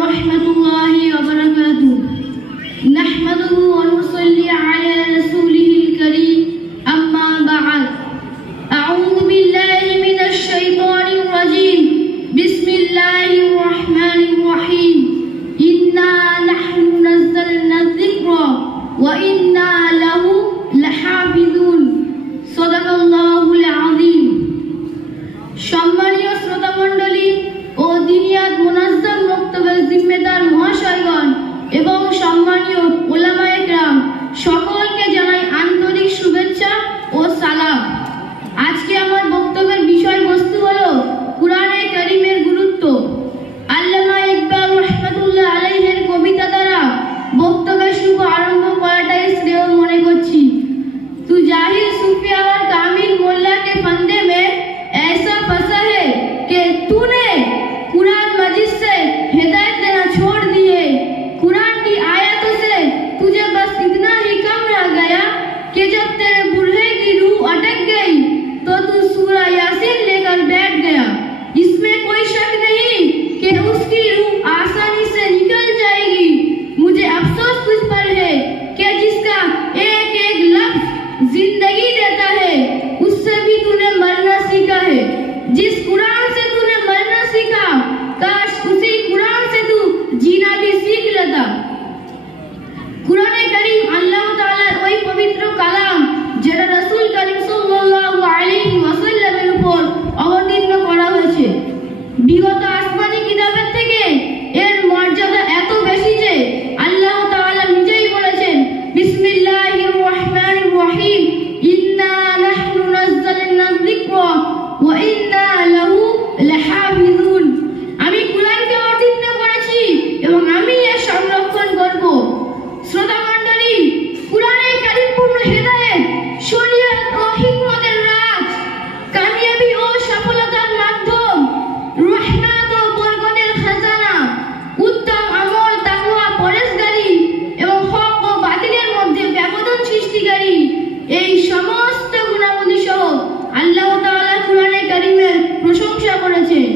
वरहमतुल्लाहि वबरकातुहू। नहमदुहु व नुसल्ली अला रसूलिहिल करीम, अम्मा बअद। अऊज़ु बिल्लाहि मिनश शैतानिर रजीम। बिस्मिल्लाहिर रहमानिर रहीम। इन्ना नहनु नज़्ज़लना ज़िक्रा व इन्ना लहु लहाफिज़ून। सदाकाल्लाहुल आज़ीम। सम्मानीय श्रोतामंडলী ও দিনিয়াত মুনাজ্জাম বক্তব্যের জিম্মেদার মহাশয়গণ এবং সম্মানীয় উলামায়ে কেরাম সকলকে জানাই আন্তরিক শুভেচ্ছা ও সালাম। আজকে আমার বক্তব্যের বিষয়বস্তু হলো কুরআনে কারীমের গুরুত্ব। আল্লামা ইকবাল রাহমাতুল্লাহ আলাইহির কবিতা দ্বারা বক্তব্যের শুভ আরম্ভ করাটাই শ্রেয় মনে করছি। তু জাহিল सूफी और कामिल मोल्ला के फंदे में ऐसा फंसा है कि तूने कुरान मजीद से हिदायत देना छोड़ दिए। कुरान की आयतों से तुझे बस इतना ही कम रह गया कि जब तेरे बूढ़े की रूह अटक गई तो तू सूरा यासीन लेकर बैठ गया। इसमें कोई शक नहीं कि उसकी रूह आसानी से निकल जाएगी। मुझे अफसोस तुझ पर है कि जिसका एक एक लफ्ज जिंदगी देता है उससे भी तूने मरना सीखा है। जिस कुरान से तूने मरना सीखा काश उसी कुरान से तू जीना भी सीख लेता। कुराने करीम अल्लाह ताआलार ওই পবিত্র কালাম যেটা রাসূল করিম সাল্লাল্লাহু আলাইহি ওয়াসাল্লামের উপর অবতীর্ণ করা হয়েছে। বিগত আসমানি কিতাবের থেকে এর মর্যাদা এত বেশি যে আল্লাহ তাআলা নিজেই বলেছেন বিসমিল্লাহির রহমানির রহিম ইন্না নাহনু নাযালনা যিকরা ওয়া ইন্না লাহু লাহাফিজুন। আমি কুরআনকে অবতীর্ণ করেছি এবং আমি এর সংরক্ষণ করব। শ্রোতা মণ্ডলী, কুরআনে কারীম পূর্ণ হেদায়েত, শরীয়ত ও হিকমতের রাজ, কামিয়াবি ও সফলতার মাধ্যম, রহমত ও বরকতের খাজানা, উত্তম আমল, তাকওয়া, পরহেজগারি এবং হক ও বাতিলের মধ্যে ব্যবধান সৃষ্টিকারী, এই সমস্ত গুণাবলী সহ আল্লাহ তাআলা কুরআনে কারীমের প্রশংসা করেছেন।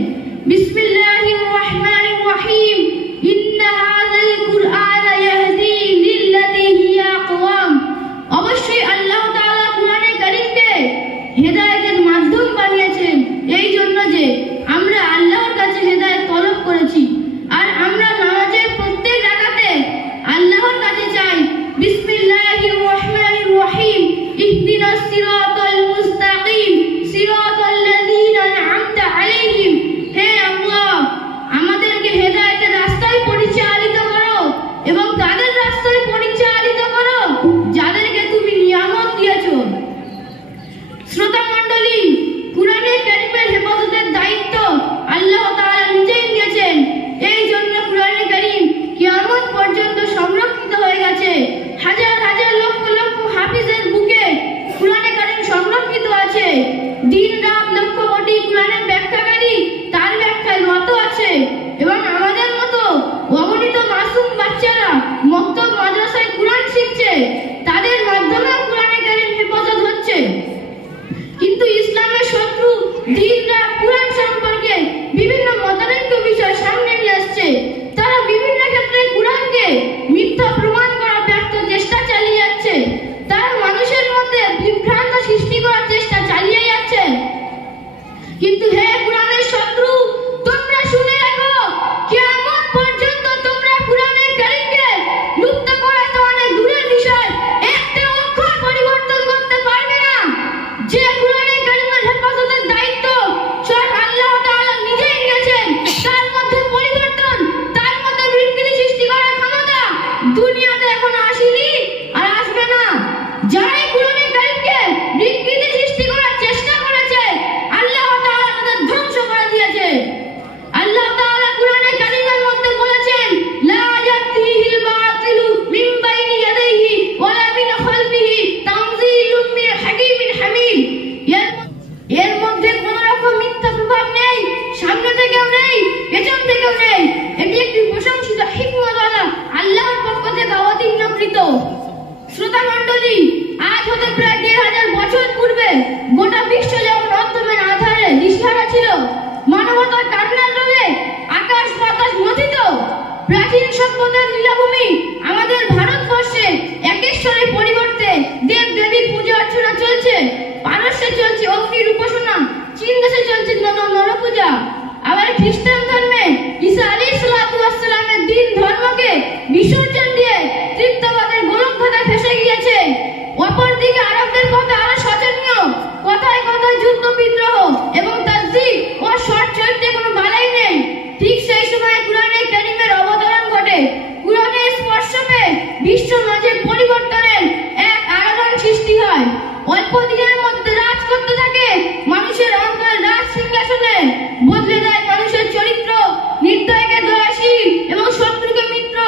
বিসমিল্লাহির রহমানির রহিম ইন্না হাযাল কুরআনা ইয়াহদি লিল্লাতী হিয়া আকওয়াম। অবশ্যই আল্লাহ তাআলা কুরআনে কারীমকে হেদায়েতের মাধ্যম বানিয়েছেন এই জন্য যে আমরা আল্লাহর কাছে হেদায়েত তলব করেছি আর আমরা নামাজের প্রত্যেক রাকাতে আল্লাহর কাছে চাই বিসমিল্লাহির রহমানির রহিম ইহদিনাস সিরাতাল মুস্তাকিম সিরাতাল লাযীনা আন'আমতা আলাইহিম। হে আল্লাহ, আমাদেরকে হেদায়েতের রাস্তায় পরিচালিত করো এবং তাদের রাস্তায় পরিচালিত করো যাদেরকে তুমি নিয়ামত দিয়েছো। শ্রোতা মণ্ডলী, কুরআনে কারীমের হেফাজতের দায়িত্ব আল্লাহ তাআলা নিজেই নিয়েছেন। এই জন্য কুরআনে কারীম কিয়ামত পর্যন্ত সংরক্ষিত হয়ে গেছে। হাজার হাজার লক্ষ লক্ষ হাফিজের বুকে কুরআনে কারীম সংরক্ষিত আছে। দিন-রাত লক্ষ কোটি কুরআনের ব্যাখ্যাকারী তার ব্যাখ্যায় রত আছে এবং আমাদের মতো অগণিত মাসুম বাচ্চারা মক্তব মাদ্রাসায় কুরআন শিখছে। তাদের মাধ্যমে কুরআনে কারীম হেফাজত হচ্ছে। কিন্তু ইসলামের শত্রু দিন-রাত কুরআন সম্পর্কে বিভিন্ন মতানৈক্য বিষয় সামনে নিয়ে আসছে। তারা বিভিন্ন ক্ষেত্রে কুরআনকে মিথ্যা প্রমাণ করার ব্যর্থ চেষ্টা চালিয়ে যাচ্ছে। তারা মানুষের মধ্যে বিভ্রান্ত সৃষ্টি করার চেষ্টা চালিয়ে যাচ্ছে। কিন্তু হে কুরআনের শত্রু, তোমরা শুনে রাখো, কিয়ামত পর্যন্ত তোমরা কুরআনে কারীমকে লুপ্ত করা তো অনেক দূরের বিষয়, একটা অক্ষর পরিবর্তন করতে পারবে না। যে কুরআনে কারীমের হেফাজতের দায়িত্ব স্বয়ং আল্লাহ তাআলা নিজেই নিয়েছেন, তার মধ্যে পরিবর্তন, তার মধ্যে বিকৃতি সৃষ্টি করার ক্ষমতা দুনিয়াতে এখনো আসেনি আর আসবে না। যারা কুরআনে কারীমকে বিকৃতি সৃষ্টি করার চেষ্টা করেছে আল্লাহ তাআলা তাদের ধ্বংস করে দিয়েছে। আল্লাহ তাআলা কুরআনে কারীমের মধ্যে বলেছেন লা ইয়াতিহিল বাতিলু মিন বাইনি ইয়াদাইহি ওয়ালা মিন খালফিহি তানযীলুম মিন হাকীমিন হামিদ। এর মধ্যে কোনো রকম মিথ্যা প্রভাব নেই, সামনে থেকেও নেই, পেছন থেকেও নেই। এটি একটি প্রশংসিত হিকমতওয়ালা আল্লাহর পক্ষ থেকে অবতীর্ণকৃত। শ্রোতা মণ্ডলী, আজ হতে প্রায় ১৫০০ বছর পূর্বে গোটা বিশ্ব যেমন অন্তমের আধারে দিশাহারা ছিল, মানবতার কান্নার রোলে আকাশ বাতাস মথিত, প্রাচীন সভ্যতার লীলাভূমি আমাদের ভারতবর্ষে একেশ্বরের পরিবর্তে দেব দেবীর পূজা অর্চনা চলছে। পারস্যে চলছে অগ্নির উপাসনা, চীন দেশে চলছে নরপূজা। আবার খ্রিস্টান ধর্মে ঈসা আলাইহিস সালামের দিন ধর্মকে বিসর্জন দিয়ে তৃতীয়বাদের গোলকধাঁধায় ফেসে গিয়েছে। অপরদিকে আরবদের কথা আরো শোচনীয়, কথায় কথায় যুদ্ধ বিদ্রোহ এবং তাসদিক ও শর্ট চরিত্রে কোনো বালাই নেই। ঠিক সেই সময় কুরআনে কারীমের অবতরণ ঘটে। কুরআনের স্পর্শ পেয়ে বিশ্ব নজর পরিবর্তনের এক আলোড়ন সৃষ্টি হয়। অল্প দিনের মধ্যে রাজ করতে থাকে মানুষের অন্তরে, রাজ সিংহাসনে বদলে দেয় মানুষের চরিত্র। নির্দয়কে দয়াশীল এবং শত্রুকে মিত্র,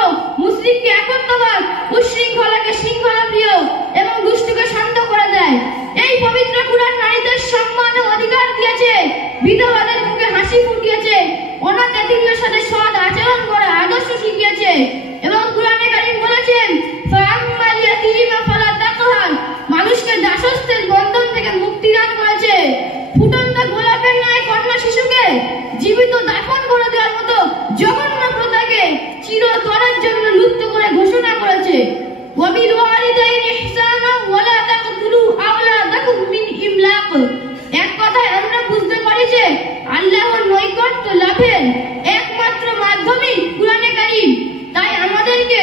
মুসলিমকে একত্ববাদ, উচ্ছৃঙ্খলাকে শৃঙ্খলা প্রিয় এবং দুষ্টকে শান্ত করে দেয়। এই পবিত্র কুরআন নারীদের সম্মান ও অধিকার দিয়েছে, বিধবাদের মুখে হাসি ফুটিয়েছে, অনাথ এতিমদের সাথে সৎ আচরণ করার আদর্শ শিখিয়েছে। এবং কুরআনে কারীম বলেছেন, ফাআম্মাল ইয়াতীমা ফালা তাকহার, মানুষকে দাসত্বের বন্ধন থেকে মুক্তি দান করেছে। ফুটন্ত গোলাপের ন্যায় কন্যা শিশুকে জীবিত দাফন করে দেওয়ার মতো জঘন্য প্রথাকে চিরতরের জন্য লুপ্ত করে ঘোষণা করেছে। ওয়াবিল ওয়ালিদাইনি ইহসানা ওয়ালা তাকতুলু আওলাদাকুম মিন ইমলাক। এক কথায় আমরা বুঝতে পারি যে আল্লাহর নৈকট্য লাভের একমাত্র মাধ্যমই কুরআনে কারীম। তাই আমাদেরকে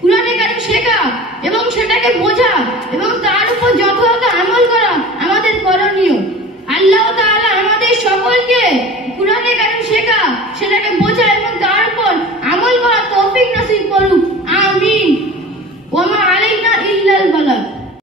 কুরআনে কারীম শেখা এবং সেটাকে বোঝা এবং তার উপর যথাযথ